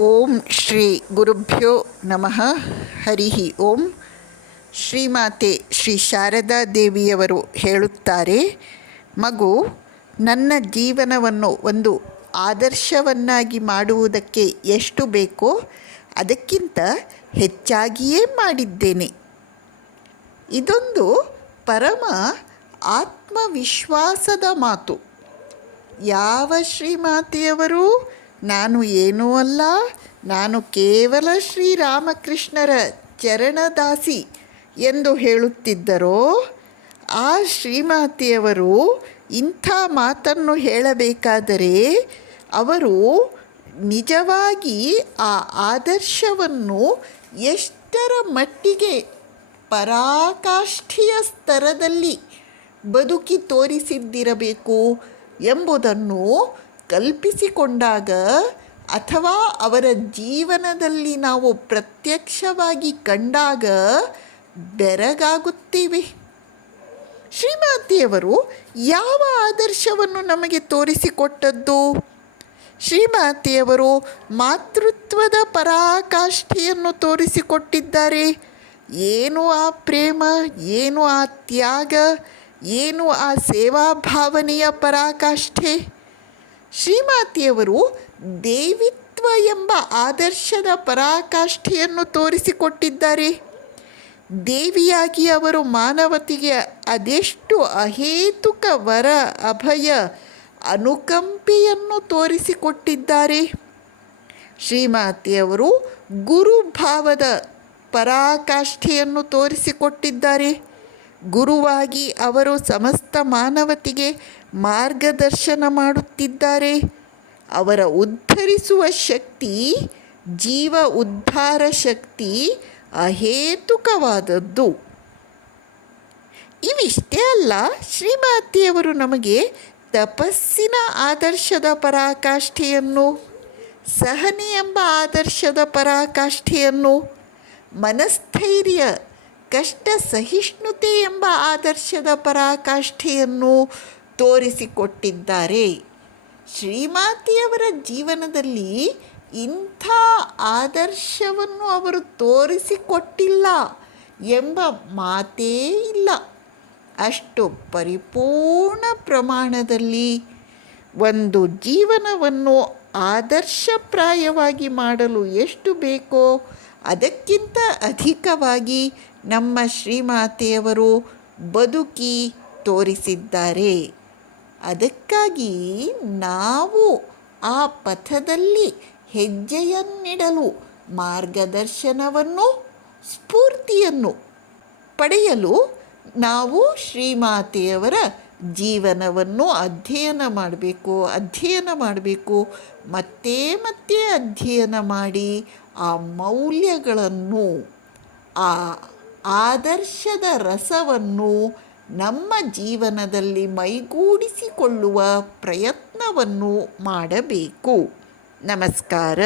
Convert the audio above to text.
ಓಂ ಶ್ರೀ ಗುರುಭ್ಯೋ ನಮಃ. ಹರಿ ಓಂ. ಶ್ರೀಮಾತೆ ಶ್ರೀ ಶಾರದಾ ದೇವಿಯವರು ಹೇಳುತ್ತಾರೆ, ಮಗು, ನನ್ನ ಜೀವನವನ್ನು ಒಂದು ಆದರ್ಶವನ್ನಾಗಿ ಮಾಡುವುದಕ್ಕೆ ಎಷ್ಟು ಬೇಕೋ ಅದಕ್ಕಿಂತ ಹೆಚ್ಚಾಗಿಯೇ ಮಾಡಿದ್ದೇನೆ. ಇದೊಂದು ಪರಮ ಆತ್ಮವಿಶ್ವಾಸದ ಮಾತು. ಯಾವ ಶ್ರೀಮಾತೆಯವರು ನಾನು ಏನೂ ಅಲ್ಲ, ನಾನು ಕೇವಲ ಶ್ರೀರಾಮಕೃಷ್ಣರ ಚರಣದಾಸಿ ಎಂದು ಹೇಳುತ್ತಿದ್ದರೋ, ಆ ಶ್ರೀಮಾತೆಯವರು ಇಂಥ ಮಾತನ್ನು ಹೇಳಬೇಕಾದರೆ ಅವರು ನಿಜವಾಗಿ ಆ ಆದರ್ಶವನ್ನು ಎಷ್ಟರ ಮಟ್ಟಿಗೆ ಪರಾಕಾಷ್ಠೆಯ ಸ್ತರದಲ್ಲಿ ಬದುಕಿ ತೋರಿಸಿದ್ದಿರಬೇಕು ಎಂಬುದನ್ನು ಕಲ್ಪಿಸಿಕೊಂಡಾಗ ಅಥವಾ ಅವರ ಜೀವನದಲ್ಲಿ ನಾವು ಪ್ರತ್ಯಕ್ಷವಾಗಿ ಕಂಡಾಗ ಬೆರಗಾಗುತ್ತೀವಿ. ಶ್ರೀಮಾತೆಯವರು ಯಾವ ಆದರ್ಶವನ್ನು ನಮಗೆ ತೋರಿಸಿಕೊಟ್ಟದ್ದು? ಶ್ರೀಮಾತೆಯವರು ಮಾತೃತ್ವದ ಪರಾಕಾಷ್ಠೆಯನ್ನು ತೋರಿಸಿಕೊಟ್ಟಿದ್ದಾರೆ. ಏನು ಆ ಪ್ರೇಮ, ಏನು ಆ ತ್ಯಾಗ, ಏನು ಆ ಸೇವಾಭಾವನೆಯ ಪರಾಕಾಷ್ಠೆ? ಶ್ರೀಮಾತೆಯವರು ದೇವಿತ್ವ ಎಂಬ ಆದರ್ಶದ ಪರಾಕಾಷ್ಠೆಯನ್ನು ತೋರಿಸಿಕೊಟ್ಟಿದ್ದಾರೆ. ದೇವಿಯಾಗಿ ಅವರು ಮಾನವತೆಗೆ ಅದೆಷ್ಟು ಅಹೇತುಕ ವರ, ಅಭಯ, ಅನುಕಂಪೆಯನ್ನು ತೋರಿಸಿಕೊಟ್ಟಿದ್ದಾರೆ. ಶ್ರೀಮಾತೆಯವರು ಗುರುಭಾವದ ಪರಾಕಾಷ್ಠೆಯನ್ನು ತೋರಿಸಿಕೊಟ್ಟಿದ್ದಾರೆ. ಗುರುವಾಗಿ ಅವರು ಸಮಸ್ತ ಮಾನವತೆಗೆ ಮಾರ್ಗದರ್ಶನ ಮಾಡುತ್ತಿದ್ದಾರೆ. ಅವರ ಉದ್ಧರಿಸುವ ಶಕ್ತಿ, ಜೀವ ಉದ್ಧಾರ ಶಕ್ತಿ ಅಹೇತುಕವಾದದ್ದು. ಇವಿಷ್ಟೇ ಅಲ್ಲ, ಶ್ರೀಮಾತೆಯವರು ನಮಗೆ ತಪಸ್ಸಿನ ಆದರ್ಶದ ಪರಾಕಾಷ್ಠೆಯನ್ನು, ಸಹನೆ ಎಂಬ ಆದರ್ಶದ ಪರಾಕಾಷ್ಠೆಯನ್ನು, ಮನಸ್ಥೈರ್ಯ, ಕಷ್ಟ ಸಹಿಷ್ಣುತೆ ಎಂಬ ಆದರ್ಶದ ಪರಾಕಾಷ್ಠೆಯನ್ನು ತೋರಿಸಿಕೊಟ್ಟಿದ್ದಾರೆ. ಶ್ರೀಮಾತೆಯವರ ಜೀವನದಲ್ಲಿ ಇಂಥ ಆದರ್ಶವನ್ನು ಅವರು ತೋರಿಸಿಕೊಟ್ಟಿಲ್ಲ ಎಂಬ ಮಾತೇ ಇಲ್ಲ. ಅಷ್ಟು ಪರಿಪೂರ್ಣ ಪ್ರಮಾಣದಲ್ಲಿ ಒಂದು ಜೀವನವನ್ನು ಆದರ್ಶಪ್ರಾಯವಾಗಿ ಮಾಡಲು ಎಷ್ಟು ಬೇಕೋ ಅದಕ್ಕಿಂತ ಅಧಿಕವಾಗಿ ನಮ್ಮ ಶ್ರೀಮಾತೆಯವರು ಬದುಕಿ ತೋರಿಸಿದ್ದಾರೆ. ಅದಕ್ಕಾಗಿ ನಾವು ಆ ಪಥದಲ್ಲಿ ಹೆಜ್ಜೆಯನ್ನಿಡಲು ಮಾರ್ಗದರ್ಶನವನ್ನು, ಸ್ಫೂರ್ತಿಯನ್ನು ಪಡೆಯಲು ನಾವು ಶ್ರೀಮಾತೆಯವರ ಜೀವನವನ್ನು ಅಧ್ಯಯನ ಮಾಡಬೇಕು, ಮತ್ತೆ ಅಧ್ಯಯನ ಮಾಡಿ ಆ ಮೌಲ್ಯಗಳನ್ನು, ಆ ಆದರ್ಶದ ರಸವನ್ನು ನಮ್ಮ ಜೀವನದಲ್ಲಿ ಮೈಗೂಡಿಸಿಕೊಳ್ಳುವ ಪ್ರಯತ್ನವನ್ನು ಮಾಡಬೇಕು. ನಮಸ್ಕಾರ.